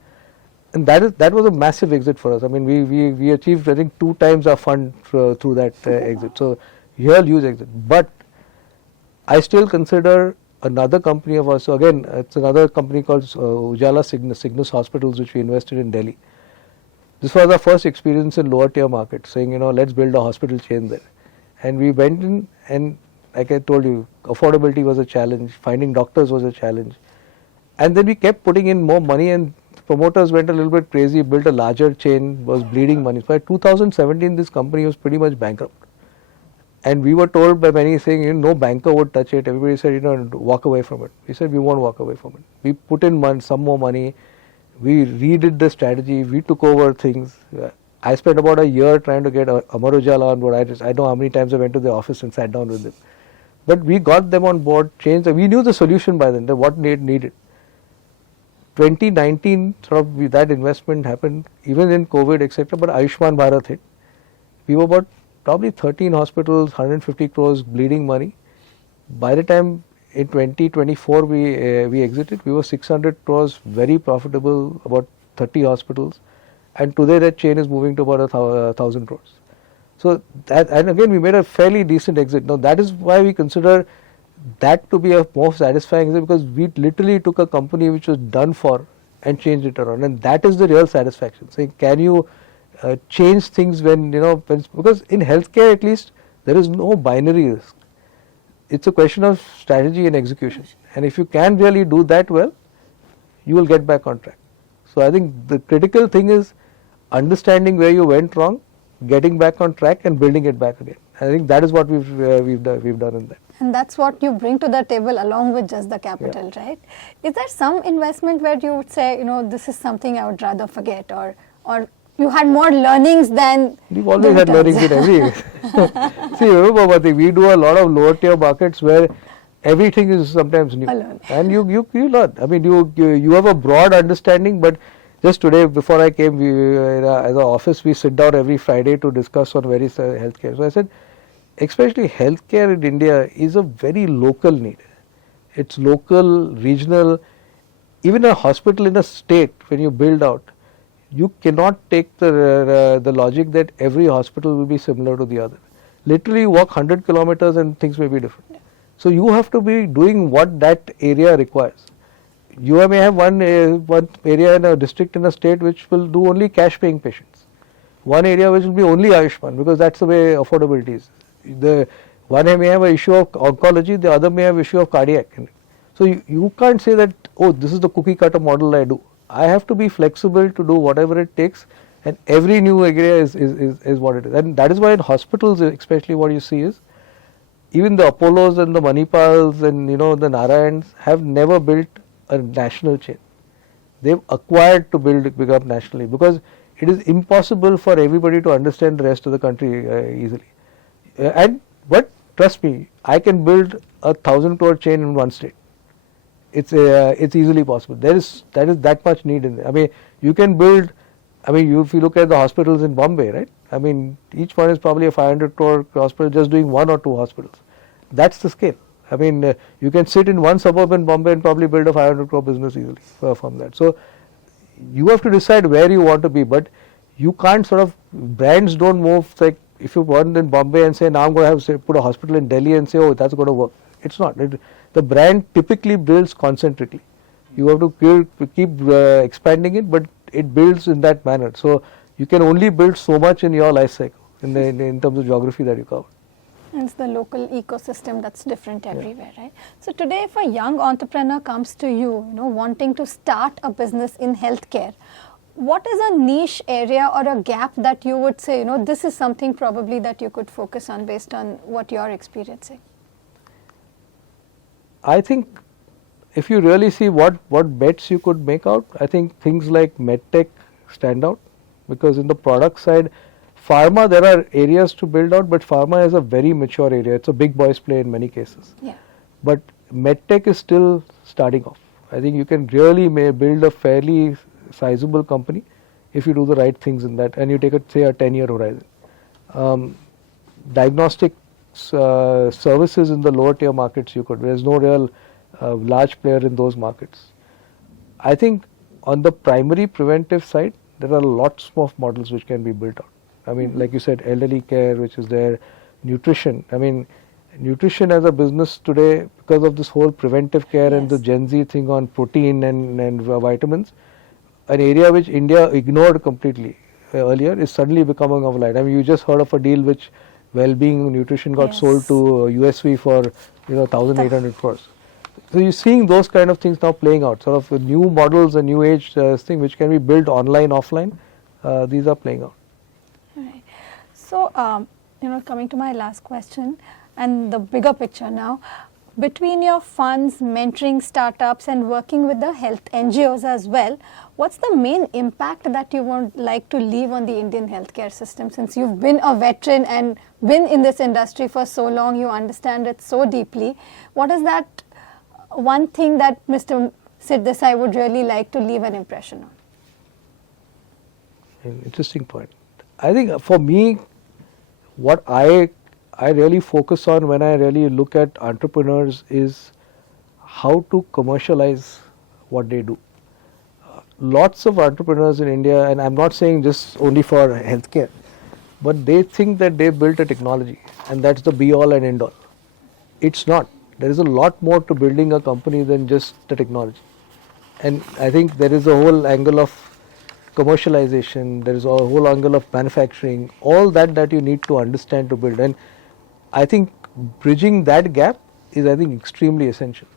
And that was a massive exit for us. I mean, we achieved, I think, 2 times our fund through that exit. So huge exit. But I still consider another company of ours. So again, it's another company called Ujala Cygnus Hospitals, which we invested in Delhi. This was our first experience in lower tier markets, saying, let's build a hospital chain there. And we went in, and like I told you, affordability was a challenge, finding doctors was a challenge. And then we kept putting in more money, and promoters went a little bit crazy, built a larger chain, was bleeding money. So by 2017, this company was pretty much bankrupt. And we were told by many saying, no banker would touch it. Everybody said, walk away from it. We said, we won't walk away from it. We put in some more money. We redid the strategy. We took over things. I spent about a year trying to get Amar Ujala on board. I know how many times I went to the office and sat down with them. But we got them on board, changed. We knew the solution by then, what needed. 2019, that investment happened, even in COVID, etc. But Ayushman Bharat hit. We were about probably 13 hospitals, 150 crores bleeding money. By the time in 2024 we exited, we were 600 crores, very profitable, about 30 hospitals. And today that chain is moving to about 1,000 crores. So that, and again, we made a fairly decent exit. Now that is why we consider that to be a more satisfying exit, because we literally took a company which was done for and changed it around. And that is the real satisfaction. Saying, can you change things when, because in healthcare at least, there is no binary risk. It's a question of strategy and execution. And if you can really do that well, you will get back on track. So I think the critical thing is understanding where you went wrong, getting back on track and building it back again. I think that is what we've done in that. And that's what you bring to the table along with just the capital, right? Is there some investment where you would say, this is something I would rather forget, or you had more learnings than We've always had learnings in every. See, remember one thing, we do a lot of lower tier markets where everything is sometimes new. And you learn. I mean, you have a broad understanding, but just today, before I came, as an office, we sit down every Friday to discuss on various healthcare. So I said, especially healthcare in India is a very local need. It's local, regional. Even a hospital in a state, when you build out, you cannot take the logic that every hospital will be similar to the other. Literally, you walk 100 kilometers and things may be different. So you have to be doing what that area requires. You may have one area in a district in a state which will do only cash paying patients. One area which will be only Ayushman, because that's the way affordability is. The one may have an issue of oncology, the other may have issue of cardiac. So you can't say that, this is the cookie cutter model I do. I have to be flexible to do whatever it takes And every new area is what it is. And that is why in hospitals, especially what you see is, even the Apollos and the Manipals and the Narayans have never built a national chain. They've acquired to big up nationally, because it is impossible for everybody to understand the rest of the country easily. But trust me, I can build a 1,000 crore chain in one state. It's easily possible. That is that much need in there. I mean, you can build. I mean, if you look at the hospitals in Bombay, right? I mean, each one is probably a 500 crore hospital just doing one or two hospitals. That's the scale. I mean, you can sit in one suburb in Bombay and probably build a 500 crore business easily from that. So, you have to decide where you want to be, but you can't brands don't move like if you want in Bombay and say, now I'm going to put a hospital in Delhi and say, oh, that's going to work. It's not. The brand typically builds concentrically. You have to keep expanding it, but it builds in that manner. So, you can only build so much in your life cycle in terms of geography that you cover. It's the local ecosystem that's different everywhere, right? So today, if a young entrepreneur comes to you, wanting to start a business in healthcare, what is a niche area or a gap that you would say, this is something probably that you could focus on based on what you're experiencing? I think if you really see what bets you could make out, I think things like medtech stand out, because in the product side, pharma, there are areas to build out, but pharma is a very mature area. It's a big boys play in many cases. Yeah. But medtech is still starting off. I think you can really build a fairly sizable company if you do the right things in that, and you take say a 10-year horizon. Diagnostic services in the lower tier markets there's no real large player in those markets. I think on the primary preventive side, there are lots of models which can be built out. I mean, like you said, elderly care, which is there, nutrition. I mean, nutrition as a business today, because of this whole preventive care and the Gen Z thing on protein and vitamins, an area which India ignored completely earlier is suddenly becoming of light. I mean, you just heard of a deal which Wellbeing Nutrition got sold to USV for 1,800 crores. So you're seeing those kind of things now playing out, sort of new models and new age thing which can be built online, offline. These are playing out. Right. So, coming to my last question and the bigger picture now, between your funds, mentoring startups and working with the health NGOs as well, what's the main impact that you would like to leave on the Indian healthcare system? Since you've been a veteran and been in this industry for so long, you understand it so deeply. What is that one thing that Mr. Sirdesai would really like to leave an impression on? An interesting point. I think for me, what I really focus on when I really look at entrepreneurs is how to commercialize what they do. Lots of entrepreneurs in India, and I'm not saying just only for healthcare, but they think that they built a technology and that's the be all and end all. It's not. There is a lot more to building a company than just the technology. And I think there is a whole angle of commercialization, there is a whole angle of manufacturing, all that you need to understand to build. And I think bridging that gap is, I think, extremely essential.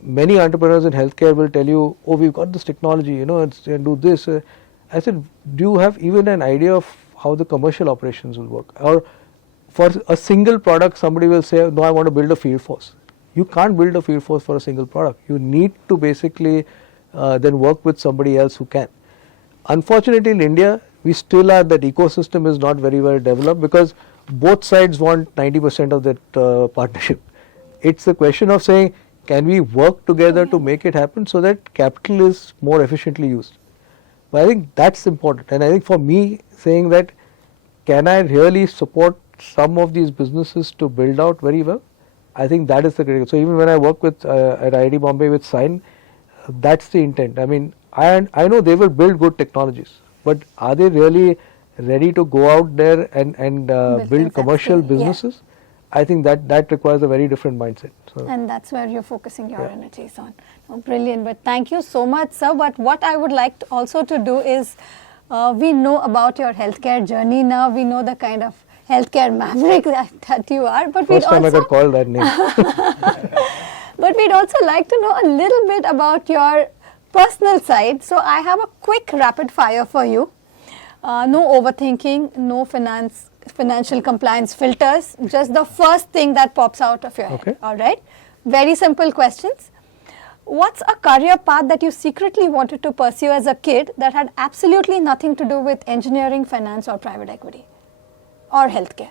Many entrepreneurs in healthcare will tell you, oh, we've got this technology, it's do this. I said, do you have even an idea of how the commercial operations will work? Or for a single product, somebody will say, no, I want to build a field force. You can't build a field force for a single product. You need to basically then work with somebody else who can. Unfortunately, in India, we still are, that ecosystem is not very well developed because both sides want 90% of that partnership. It's a question of saying, can we work together to make it happen so that capital is more efficiently used? But I think that's important. And I think for me, saying that, can I really support some of these businesses to build out very well? I think that is the critical. So even when I work with at IIT Bombay with Sign, that's the intent. I mean, I know they will build good technologies, but are they really ready to go out there and build commercial businesses? Yeah. I think that requires a very different mindset. So, and that's where you're focusing your energies on. Oh, brilliant. But thank you so much, sir. But what I would like to also to do is, we know about your healthcare journey now. We know the kind of healthcare maverick that you are. But first time I got called that name. But we'd also like to know a little bit about your personal side. So I have a quick rapid fire for you. No overthinking, no financial compliance filters, just the first thing that pops out of your head. All right? Very simple questions. What's a career path that you secretly wanted to pursue as a kid that had absolutely nothing to do with engineering, finance, or private equity or healthcare?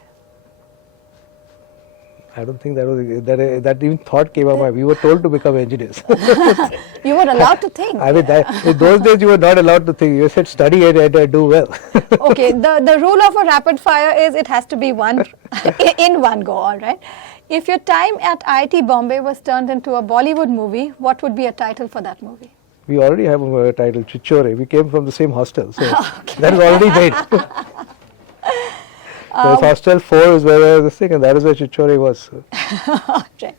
I don't think that even thought came up. We were told to become engineers. You were allowed to think. I mean, in those days you were not allowed to think. You said study and do well. Okay, the rule of a rapid fire is it has to be in one go, all right? If your time at IIT Bombay was turned into a Bollywood movie, what would be a title for that movie? We already have a title, Chichore. We came from the same hostel, so that is already made. There's hostel 4 is where I was thinking, and that is where Chichore was. Right.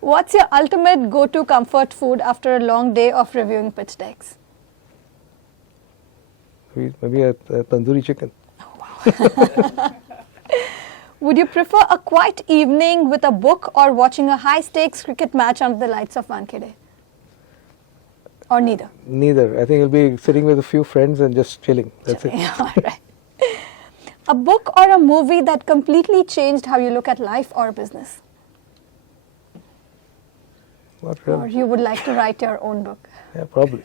What's your ultimate go-to comfort food after a long day of reviewing pitch decks? Maybe a tandoori chicken. Would you prefer a quiet evening with a book or watching a high-stakes cricket match under the lights of Wankhede? Or neither? Neither. I think you'll be sitting with a few friends and just chilling. That's it. All right. A book or a movie that completely changed how you look at life or business? Not really. Or you would like to write your own book? Yeah, probably.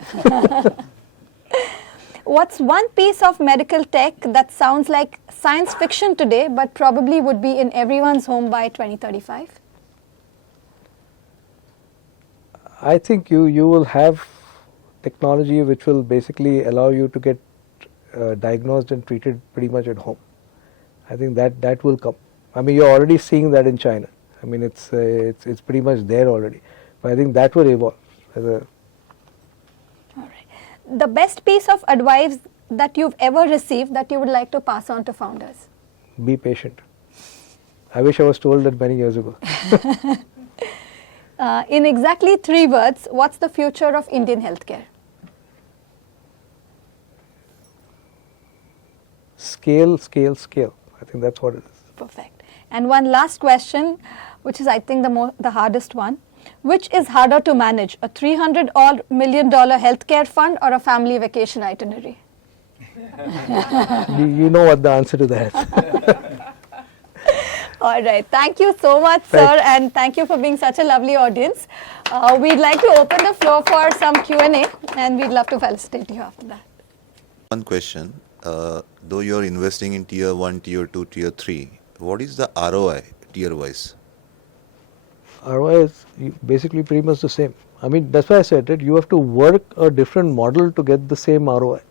What's one piece of medical tech that sounds like science fiction today but probably would be in everyone's home by 2035? I think you will have technology which will basically allow you to get diagnosed and treated pretty much at home. I think that will come. I mean, you're already seeing that in China. I mean, it's pretty much there already. But I think that will evolve. All right. The best piece of advice that you've ever received that you would like to pass on to founders? Be patient. I wish I was told that many years ago. In exactly 3 words, what's the future of Indian healthcare? Scale, scale, scale. I think that's what it is. Perfect. And one last question, which is I think the hardest one. Which is harder to manage, a $300 million healthcare fund or a family vacation itinerary? You know what the answer to that. All right. Thank you so much, sir, and thank you for being such a lovely audience. We'd like to open the floor for some Q&A, and we'd love to felicitate you after that. One question, though you're investing in tier 1, tier 2, tier 3, what is the ROI tier-wise? ROI is basically pretty much the same. I mean, that's why I said that you have to work a different model to get the same ROI.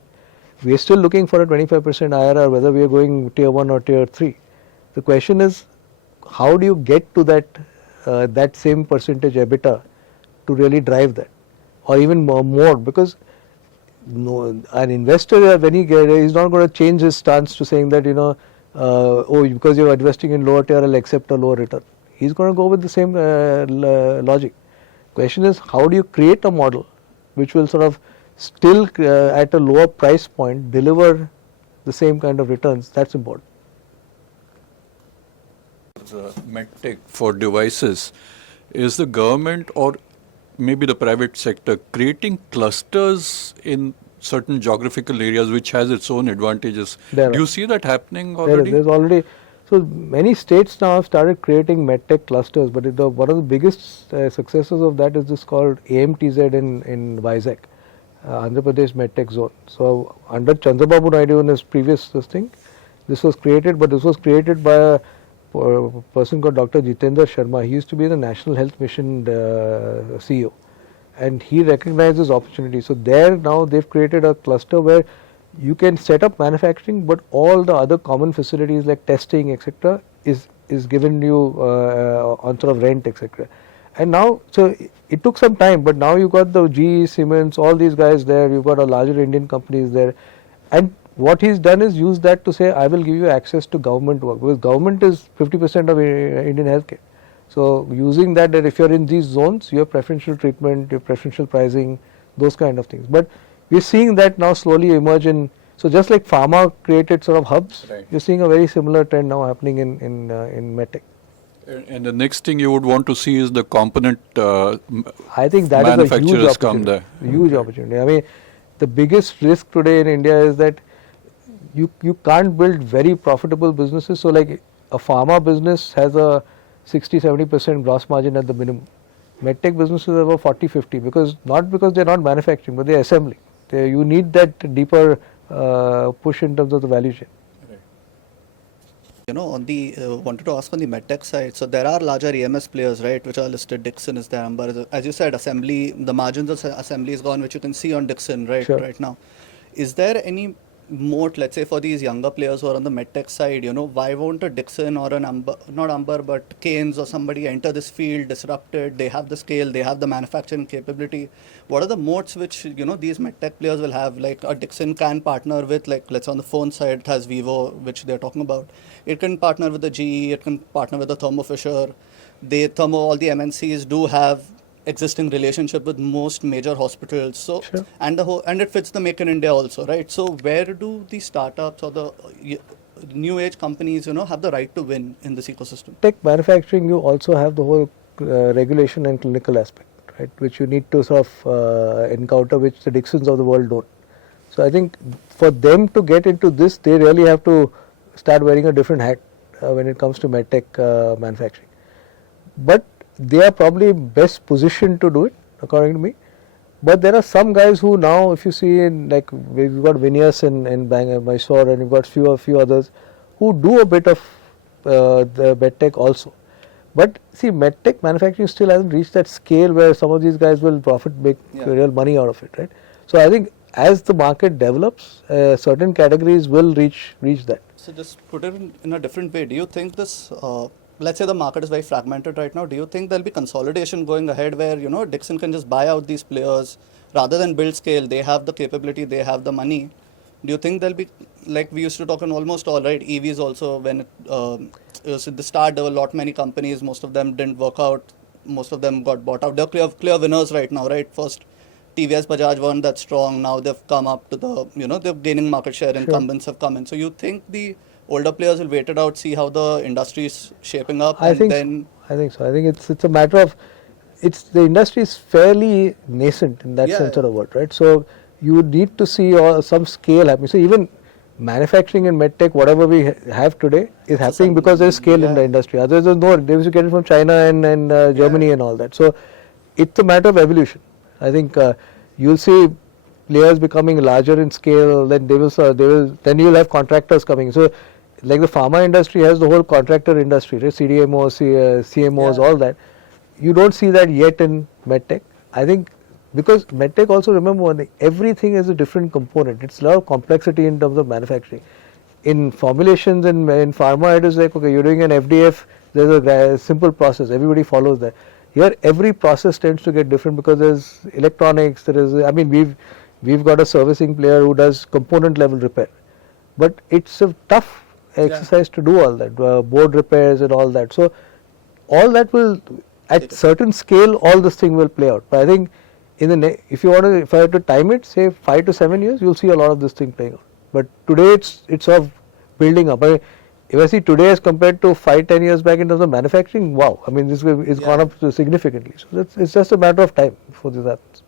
We are still looking for a 25% IRR, whether we are going tier 1 or tier 3. The question is, how do you get to that same percentage EBITDA to really drive that, or even more? Because an investor, when he's not going to change his stance to saying that because you're investing in lower tier, I'll accept a lower return. He's going to go with the same logic. Question is, how do you create a model which will sort of still at a lower price point deliver the same kind of returns? That's important. The medtech for devices, is the government or maybe the private sector creating clusters in certain geographical areas which has its own advantages? Do you see that happening already? There's already. So many states now have started creating medtech clusters, but one of the biggest successes of that is this called AMTZ in Vizag, Andhra Pradesh Medtech Zone. So under Chandrababu Naidu in his previous thing, this was created, but this was created by a person called Dr. Jitendra Sharma. He used to be the National Health Mission CEO, and he recognized this opportunity. So there now they've created a cluster where you can set up manufacturing, but all the other common facilities like testing, etc., is given you on sort of rent, etc. And now, so it took some time, but now you've got the GE, Siemens, all these guys there. You've got a larger Indian companies there, and what he's done is use that to say, I will give you access to government work, because government is 50% of Indian healthcare. So using that if you're in these zones, you have preferential treatment, you have preferential pricing, those kind of things. But we're seeing that now slowly emerge in. So just like pharma created sort of hubs, you're seeing a very similar trend now happening in medtech. And the next thing you would want to see is the component I think that manufacturers is a come there. huge opportunity. I mean, the biggest risk today in India is that you can't build very profitable businesses. So like a pharma business has a 60-70% gross margin at the minimum. Medtech businesses have about 40-50 not because they're not manufacturing, but they're assembling. You need that deeper push in terms of the value chain. On the wanted to ask on the medtech side. So there are larger EMS players, right, which are listed. Dixon is there, but as you said, assembly, the margins of assembly is gone, which you can see on Dixon, right, Sure. right now. Is there any moat, let's say, for these younger players who are on the medtech side? Why won't a Dixon or an not Amber, but Keynes or somebody enter this field, disrupt it? They have the scale, they have the manufacturing capability. What are the moats which these medtech players will have? Like a Dixon can partner with, like, let's say on the phone side, it has Vivo, which they're talking about. It can partner with the GE, it can partner with the Thermo Fisher. All the MNCs do have existing relationship with most major hospitals. So Sure. and it fits the Make in India also, right? So where do the startups or the new age companies, have the right to win in this ecosystem? Tech manufacturing, you also have the whole regulation and clinical aspect, right, which you need to sort of encounter, which the Dixons of the world don't. So I think for them to get into this, they really have to start wearing a different hat when it comes to medtech manufacturing. But they are probably best positioned to do it, according to me. But there are some guys who now, if you see, like we've got Vinyas in Mysore, and we've got a few others who do a bit of the medtech also. But see, medtech manufacturing still hasn't reached that scale where some of these guys will make real money out of it, right? So I think as the market develops, certain categories will reach that. So just put it in a different way. Do you think this, let's say the market is very fragmented right now, do you think there'll be consolidation going ahead where, Dixon can just buy out these players rather than build scale? They have the capability, they have the money. Do you think there'll be, like we used to talk on almost all, right? EVs also, when it was at the start, there were many companies, most of them didn't work out, most of them got bought out. They're clear winners right now, right? First, TVS Bajaj weren't that strong. Now they've come up to the, they're gaining market share. Incumbents have come in. So you think the older players will wait it out, see how the industry is shaping up, I think so. I think it's a matter of, the industry is fairly nascent in that sense of the word, right? So you need to see some scale happening. So even manufacturing in medtech, whatever we have today, is happening because there is scale in the industry. Otherwise, they used to get it from China and Germany and all that. So it's a matter of evolution. I think you'll see players becoming larger in scale. Then then you'll have contractors coming. So like the pharma industry has the whole contractor industry, right? CDMOs, CMOs, all that. You don't see that yet in medtech. I think because medtech also, remember one thing, everything is a different component. It's a lot of complexity in terms of manufacturing. In formulations and in pharma, it is like, okay, you're doing an FDF, there's a simple process, everybody follows that. Here, every process tends to get different because there's electronics, we've got a servicing player who does component level repair. But it's a tough exercise to do all that, board repairs and all that. So all that will, at certain scale, all this thing will play out. But I think if I had to time it, say 5 to 7 years, you'll see a lot of this thing playing out. But today it's sort of building up. If I see today as compared to 5-10 years back in terms of manufacturing, wow! It's gone up significantly. So it's just a matter of time before this happens.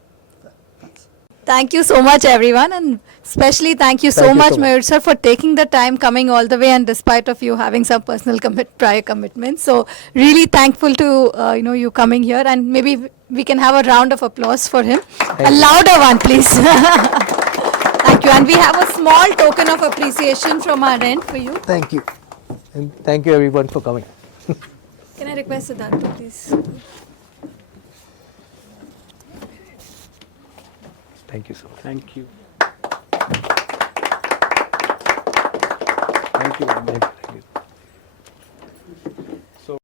Thank you so much, everyone, and especially thank you so much, Mayur sir, for taking the time, coming all the way, and despite of you having some personal prior commitments. So really thankful to you coming here, and maybe we can have a round of applause for him. A louder one, please. Thank you, and we have a small token of appreciation from our end for you. Thank you, and thank you everyone for coming. Can I request Siddharth to please? Thank you so much. Thank you. Thank you.